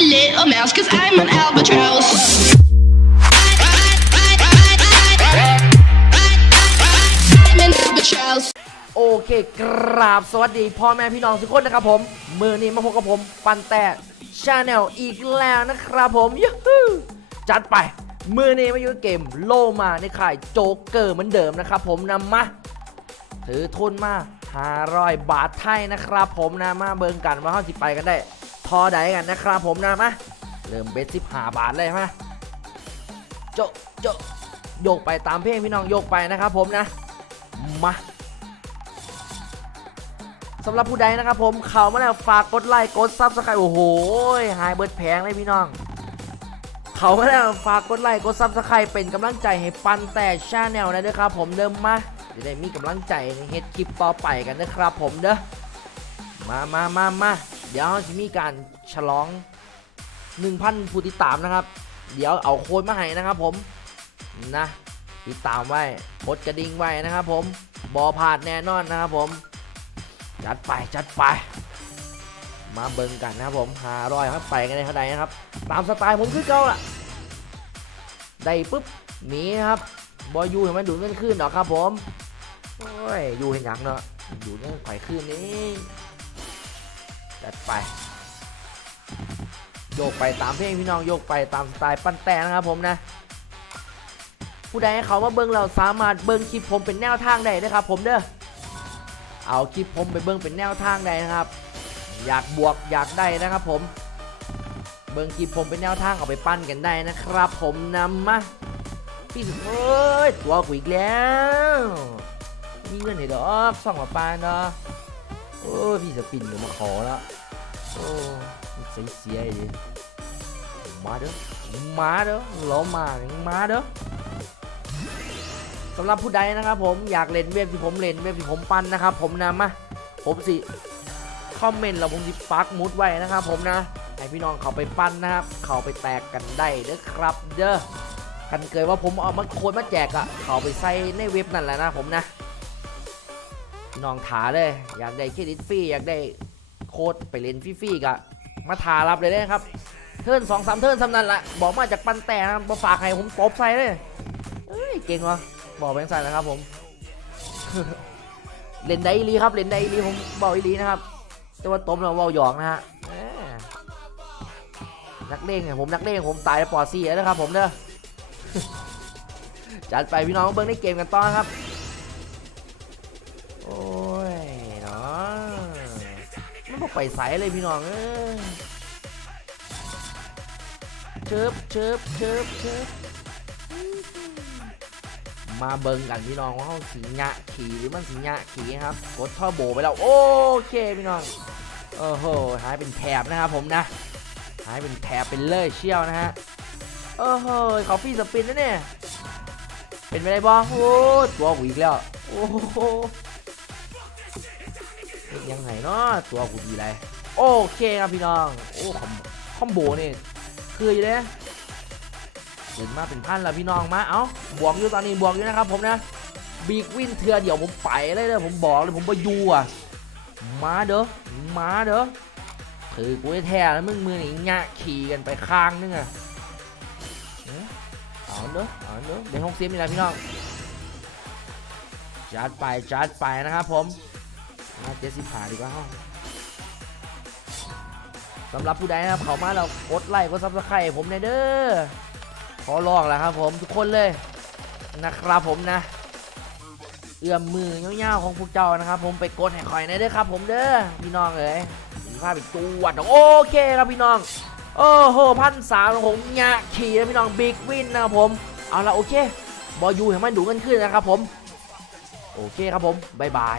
little mouse, cause I'm an albatross. I'm an albatross. โอเคกราบสวัสดีพ่อแม่พี่น้องทุกคนนะครับผม มือนี้มาพบกับผมปันแต่ชาแนลอีกแล้วนะครับผมยูฮูจัดไป มือนี้มาอยู่เกมโลมาในข่ายโจ๊กเกอร์เหมือนเดิมนะครับผมนำมา ถือทุนมา500บาทไทยนะครับผมนะมาเบิงกันว่าเขาสิไปกันได้ ทอใดกันนะครับผมนะมาเริ่มเบสสิบห้าบาทเลยมาโจะโจะโยกไปตามเพลงพี่น้องโยกไปนะครับผมนะมาสำหรับผู้ใดนะครับผมเข้ามาแล้วฝากกดไลค์กดซับสไครต์โอ้โหหายเบิดแพงเลยพี่น้อง เขามาแล้วฝากกดไลค์กดซับสไครต์เป็นกำลังใจให้ปันแต่ชาแนลนะเด้อครับผมเดิมมาจะได้มีกำลังใจในเฮ็ดคลิปต่อไปกันนะครับผมเด้อมามามามา เดี๋ยวจะมีการฉลอง 1,000ผู้ติดตามนะครับ เดี๋ยวเอาโค้ดมาให้นะครับผมนะติดตามไว้กดกระดิ่งไว้นะครับผมบอพลาดแน่นอนนะครับผม จัดไปจัดไป มาเบิ่งกันนะครับผมหารอยครับไปกันในเท่าใดนะครับ ตามสไตล์ผมคือเก่าล่ะได้ปุ๊บหนีครับบอยูเห็นมันดูดเงินขึ้นหรอครับผมโอ้ยอยูเห็นยังเนาะดูดเงินไข่ขึ้นนี่ จัดไป โยกไปตามเพลงพี่น้องโยกไปตามสไตล์ปั้นแต่นะครับผมนะ ผู้ใดให้เขามาเบิ่งเราสามารถเบิ่งคลิปผมเป็นแนวทางได้นะครับ ผมเด้อเอาคลิปผมไปเบิ่งเป็นแนวทางได้นะครับ อยากบวกอยากได้นะครับผม เบิ่งคลิปผมเป็นแนวทางเอาไปปั้นกันได้นะครับ ผมนำมาพี่สุดเอ้ยตัวกูอีกแล้ว มีเงินให้ดอส่องมาปานเนาะ โอ้พี่สปินเดี๋ยวมาขอแล้วโอ้เสียเสียๆดิมาเด้อมาเด้อล้อมามาเด้อสำหรับผู้ใดนะครับผมอยากเล่นเว็บที่ผมเล่นเว็บที่ผมปั้นนะครับผมนำมาผมสิคอมเมนต์แล้วผมสิปักมุดไว้นะครับผมนะให้พี่น้องเขาไปปั้นนะครับ เขาไปแตกกันได้เด้อครับเด้อกันเกิดว่าผมเอามาโค้ดมาแจกอะเขาไปใส่ในเว็บนั่นแหละนะผมนะ น้องถาเลย อยากได้เครดิตฟรีอยากได้โค้ดไปเล่นฟรีๆกะมาถารับเลยได้ครับ เทิร์นสองสามเทิร์นสำนันละบอกมาจากปันแต่นะครับมาฝากให้ผมตบใส่เลยเอ้ยเก่งวะบอกแบงค์ใส่นะครับผมเล่นได้อีลีครับเล่นได้อีลีผมบอกอีลีนะครับ แต่ว่าต้มเราเบาหยอกนะฮะนักเลงเนี่ยผมนักเล่งผมตายปอดซี่แล้วครับผมเด้อจัดไปพี่น้องเบิ้งในเกมกันต่อครับ โอ้ยเนาะมันบอกไปใสเลยพี่น้องเอ้ยเชิบเชิบเชิบเชิบมาเบิ่งกันพี่น้องว่าเขาสีหยะขี่หรือมันสีหยะขี่ครับกดท่อโบไปแล้วโอเคพี่น้องโอ้โหหายเป็นแถบนะครับผมนะหายเป็นแถบเป็นเลยเชี่ยวนะฮะโอ้โหเขาฟรีสปินนะเนี่ยเป็นไปได้บ้างโอ้ตัวกูอีกแล้วโอ้โหเฮ็ด ยังไงเนาะตัวกูดีไรโอเคครับพี่น้องโอ้คอมคอมโบนี่คืออยู่เลยเห็นมาเป็นพันแล้วพี่น้องมาเอ้าบวกอยู่ตอนนี้บวกอยู่นะครับผมนะบีกวินเถื่อเดี๋ยวผมไปเลยเด้อผมบอกเลยผมไปยูอะมาเด้อมาเด้อคือกูจะแท้แล้วมึงมือหนี่งะขี่กันไปข้างนึงอะเอ้ยเอาเด้อเอาเด้อเดี๋ยวหกสิบนี่แหละพี่น้องจัดไปจัดไปนะครับผม มาเจ็ดสิบขาดีกว่าห้องสำหรับผู้ใดนะครับเขามาแล้วกดไลค์กดซับสไครต์ผมเลยเด้อขอลองแหละครับผมทุกคนเลยนะครับผมนะ เอื้อมมือเงี้ยวๆของพวกเจ้านะครับ ผมไปกดให้คอยหนเด้อครับ ผมเด้อพี่น้องเอ๋ยมีภาพอีกตัวโอเคครับพี่น้องโอ้โหพันสามของผมยขี่นะพี่น้องบิ๊กวินนะครับผมเอาละโอเคบอยูให้มันดูกันขึ้นนะครับผม โอเคครับผมบายบาย